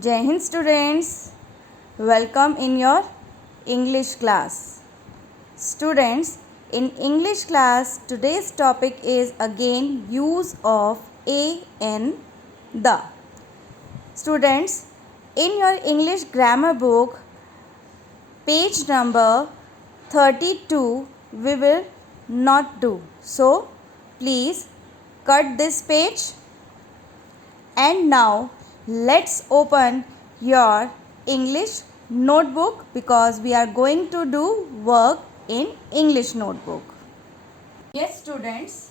Jai Hind students, welcome in your English class. Students, in English class, today's topic is again use of a and the. Students, in your English grammar book, page number 32, we will not do. So, please cut this page. And now let's open your English notebook because we are going to do work in English notebook. Yes students,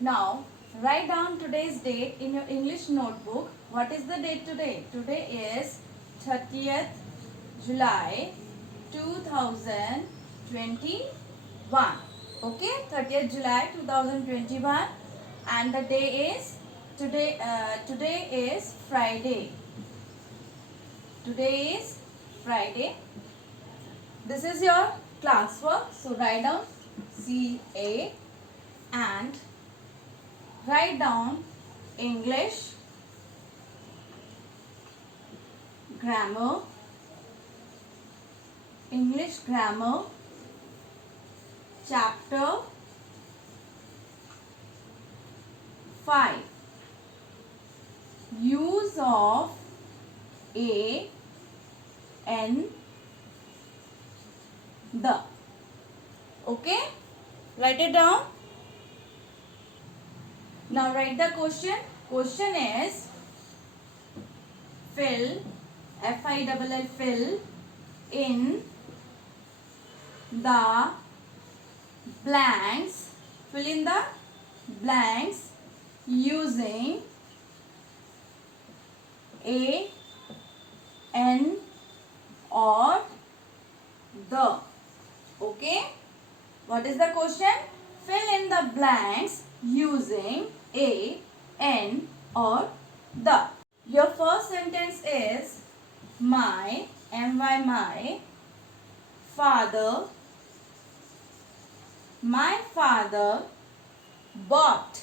now write down today's date in your English notebook. What is the date today? Today is 30th July 2021. Okay, 30th July 2021 and the day is today is Friday. Today is Friday. This is your classwork. So write down CA and write down English grammar. English grammar chapter 5. Use of a and the. Okay, write it down. Now write the question. Question is fill, F-I-L-L, fill in the blanks. Fill in the blanks using a, an or the. Okay, what is the question? Fill in the blanks using a, an or the. Your first sentence is my, my, my father bought.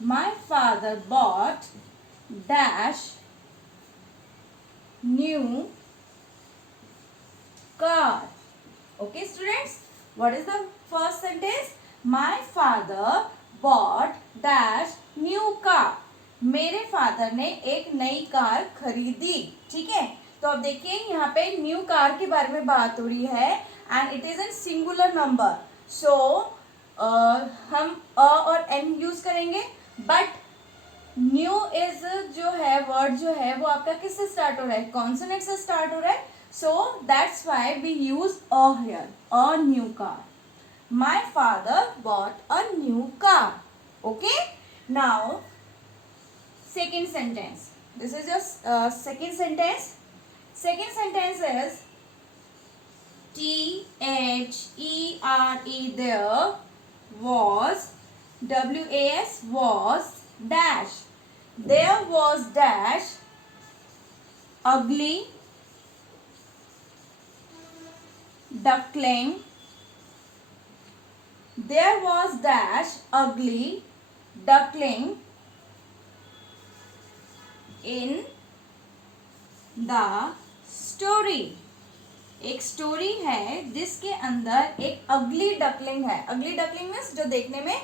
My father bought dash new car. Okay students, what is the first sentence? My father bought dash new car. मेरे फादर ने एक नई कार खरीदी. ठीक है, तो अब देखिए यहाँ पे न्यू कार के बारे में बात हो रही है and it is in singular number. So हम अ और एन यूज करेंगे, बट न्यू इज जो है वर्ड जो है वो आपका किससे स्टार्ट हो रहा है? कॉन्सोनेंट से स्टार्ट हो रहा है. So that's why we use a here. A new car. My father bought a new car. Okay, now second sentence. This is your second sentence. Second sentence is THERE. There was WAS was dash. There was dash ugly duckling. There was dash ugly duckling in the story. एक स्टोरी है जिसके अंदर एक अगली डकलिंग है. अगली duckling means जो देखने में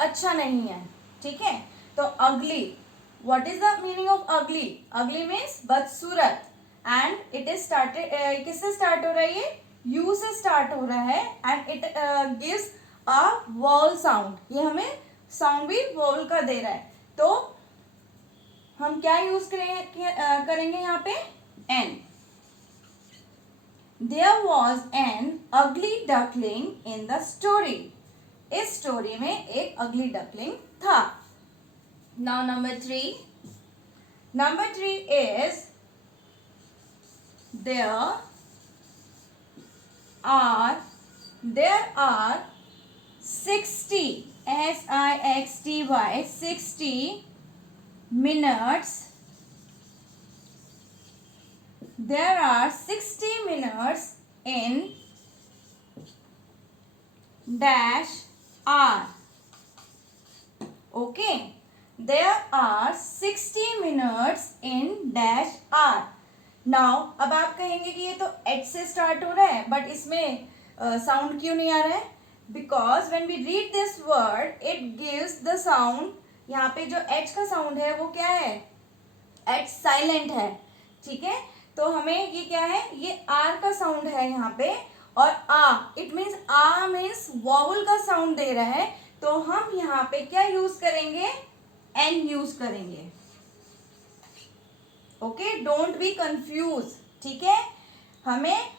अच्छा नहीं है. ठीक है, तो अगली, what is the meaning of अगली? अगली मीन्स बदसूरत एंड इट इज स्टार्टेड, किससे स्टार्ट हो रहा है? ये यू से स्टार्ट हो रहा है and it gives a wall sound. ये हमें साउंड भी वॉल का दे रहा है. तो हम क्या यूज करेंगे यहाँ पे? An. There was an ugly duckling in the story. इस स्टोरी में एक अगली डकलिंग था. Now number 3. Number 3 is there are 60 SIXTY 60 minutes. There are 60 minutes in dash R. Okay, there are 60 minutes in dash hour. Now अब आप कहेंगे कि ये तो एच से स्टार्ट हो रहा है बट इसमें साउंड क्यों नहीं आ रहा है? Because when we read this word it gives the sound. यहाँ पे जो एच का साउंड है वो क्या है? एच साइलेंट है. ठीक है, तो हमें ये क्या है? ये आर का साउंड है यहाँ पे. और a it means a means vowel का साउंड दे रहा है. तो हम यहाँ पे क्या यूज करेंगे? एन यूज करेंगे. Okay, don't be confuse. ठीक है, हमें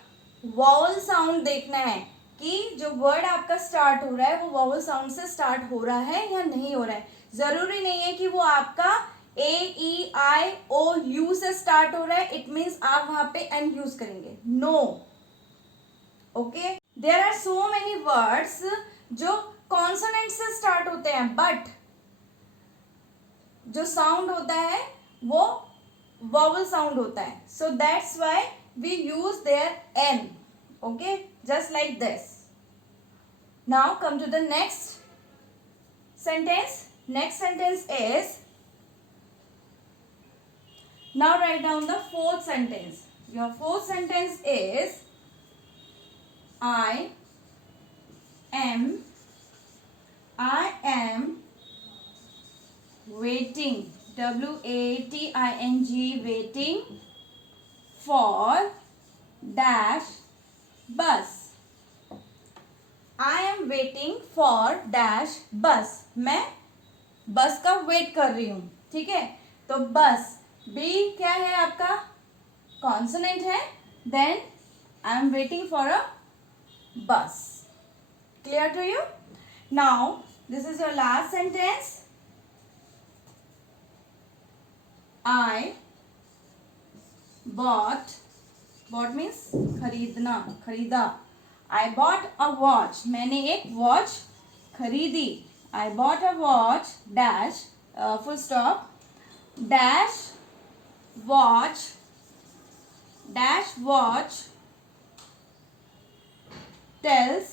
वॉवल साउंड देखना है कि जो वर्ड आपका स्टार्ट हो रहा है वो वॉवल साउंड से स्टार्ट हो रहा है या नहीं हो रहा है. जरूरी नहीं है कि वो आपका ए ई आई ओ यू से स्टार्ट हो रहा है इट मीन्स आप वहां पे एन यूज करेंगे. No. Okay, there are so many words जो कॉन्सोनेंट से स्टार्ट होते हैं बट जो साउंड होता है वो वॉवल साउंड होता है. So that's why we use there an. Okay, just like this. Now come to the next sentence. Next sentence is, now write down the fourth sentence. Your fourth sentence is, I am waiting, WATING, waiting for dash bus. I am waiting for dash bus. मैं बस का वेट कर रही हूँ. ठीक है, तो बस बी क्या है आपका? कॉन्सोनेंट है. Then I am waiting for a bus. Clear to you? Now this is your last sentence. I bought means खरीदना, खरीदा. आई बॉट अ वॉच, मैंने एक वॉच खरीदी. I bought a watch dash full stop dash watch tells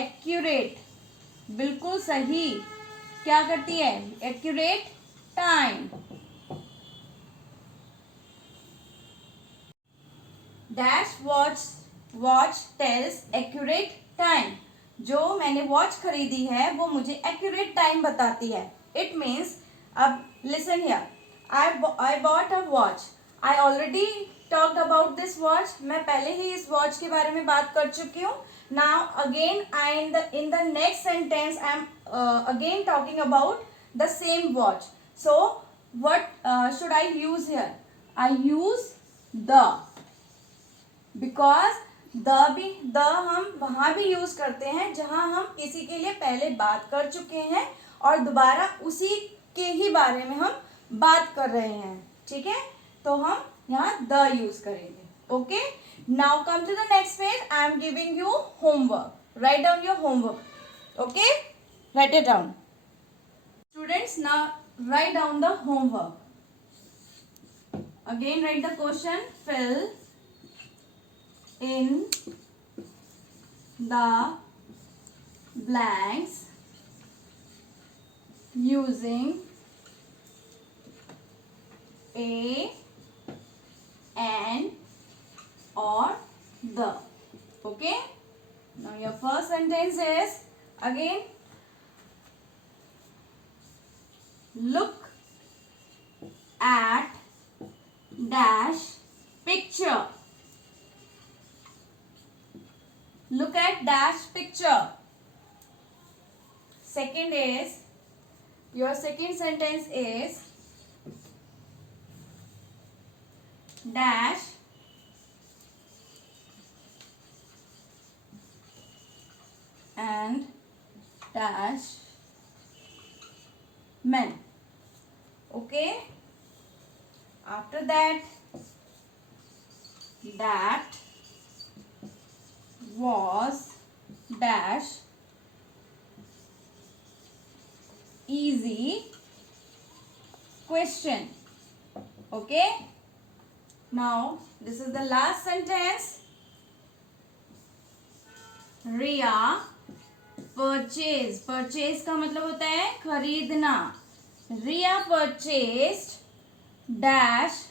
accurate, बिल्कुल सही क्या करती है? accurate time. dash watch tells accurate time. जो मैंने वॉच खरीदी है वो मुझे एक्यूरेट टाइम बताती है. इट मीन्स, अब listen here, I bought a watch. I already talked about this watch. मैं पहले ही इस वॉच के बारे में बात कर चुकी हूँ. Now again I in the next sentence I am again talking about the same watch. So what should I use here? I use the, because the हम वहां भी यूज करते हैं जहां हम किसी के लिए पहले बात कर चुके हैं और दोबारा उसी के ही बारे में हम बात कर रहे हैं. ठीक है, तो हम यहाँ द यूज करेंगे. Okay, now come to the next page. I am giving you homework. Write down your homework. Okay, write it down. Students, now write down the homework. Again write the question. Fill in the blanks using a, an or the. Okay, now your first sentence is, again, look at dash picture. Look at dash picture. Second is, your second sentence is, dash and dash men. Okay, after that was dash easy question. Okay, now this is the last sentence. Ria purchase, purchase का मतलब होता है खरीदना। रिया purchased dash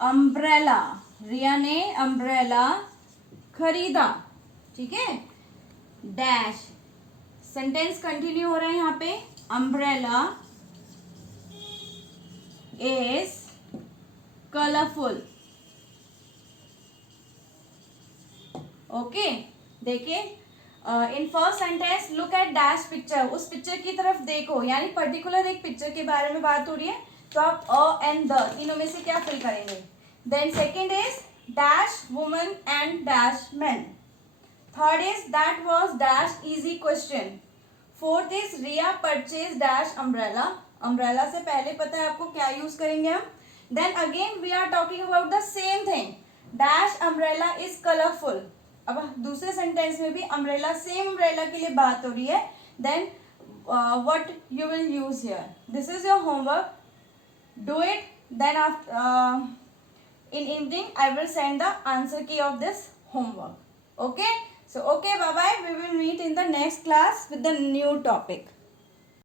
umbrella, रिया ने अम्ब्रेला खरीदा, ठीक है। Dash, sentence continue हो रहा है यहाँ पे। Umbrella is colourful. ओके, देखिए in first sentence look at dash picture, उस पिक्चर की तरफ देखो, यानी पर्टिकुलर एक पिक्चर के बारे में बात हो रही है, तो आप अ एंड द तीनों में से क्या फिल करेंगे। Then second is dash woman and dash man. Third is that was dash easy question. Fourth is Riya purchase dash umbrella, umbrella से पहले पता है आपको क्या यूज करेंगे हम। Then again we are talking about the same thing, dash umbrella is colourful. अब दूसरे सेंटेंस में भी अम्ब्रेला, सेम अम्ब्रेला के लिए बात हो रही है। Then what you will use here, this is your homework, do it. Then after in evening I will send the answer key of this homework. Okay, so okay, bye bye, we will meet in the next class with the new topic.